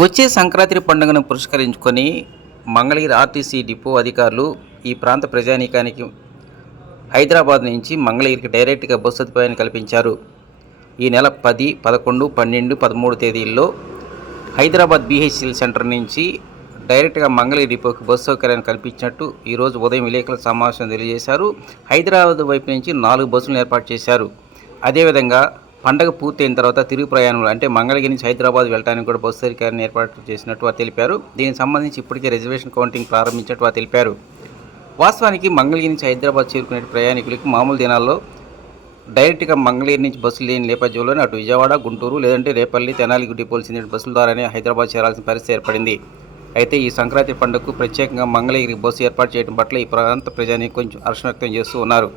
వచ్చే సంక్రాంతి పండుగను పురస్కరించుకొని మంగళగిరి ఆర్టీసీ డిపో అధికారులు ఈ ప్రాంత ప్రజానీకానికి హైదరాబాద్ నుంచి మంగళగిరికి డైరెక్ట్గా బస్సు సదుపాయాన్ని కల్పించారు. ఈ నెల 10, 11, 12, 13 తేదీల్లో హైదరాబాద్ బీహెచ్ఎల్ సెంటర్ నుంచి డైరెక్ట్గా మంగళగిరి డిపోకి బస్సు సౌకర్యాన్ని కల్పించినట్టు ఈరోజు ఉదయం విలేకరుల సమావేశం తెలియజేశారు. హైదరాబాద్ వైపు నుంచి 4 బస్సులను ఏర్పాటు చేశారు. అదేవిధంగా పండగ పూర్తయిన తర్వాత తిరుగు ప్రయాణంలో అంటే మంగళగిరి నుంచి హైదరాబాద్ వెళ్ళడానికి కూడా బస్సు సౌకర్యాన్ని ఏర్పాటు చేసినట్టు వారు తెలిపారు. దీనికి సంబంధించి ఇప్పటికే రిజర్వేషన్ కౌంటింగ్ ప్రారంభించినట్టు వారు తెలిపారు. వాస్తవానికి మంగళగిరి నుంచి హైదరాబాద్ చేరుకునే ప్రయాణికులకు మామూలు దినాల్లో డైరెక్ట్గా మంగళగిరి నుంచి బస్సులు లేని నేపథ్యంలోనే అటు విజయవాడ, గుంటూరు లేదంటే రేపల్లి, తెనాలి డిపోలు చెందిన బస్సుల ద్వారానే హైదరాబాద్ చేరాల్సిన పరిస్థితి ఏర్పడింది. అయితే ఈ సంక్రాంతి పండుగకు ప్రత్యేకంగా మంగళగిరి బస్సు ఏర్పాటు చేయడం పట్ల ఈ ప్రాంత ప్రజానీకం కొంచెం హర్షం వ్యక్తం చేస్తూ ఉన్నారు.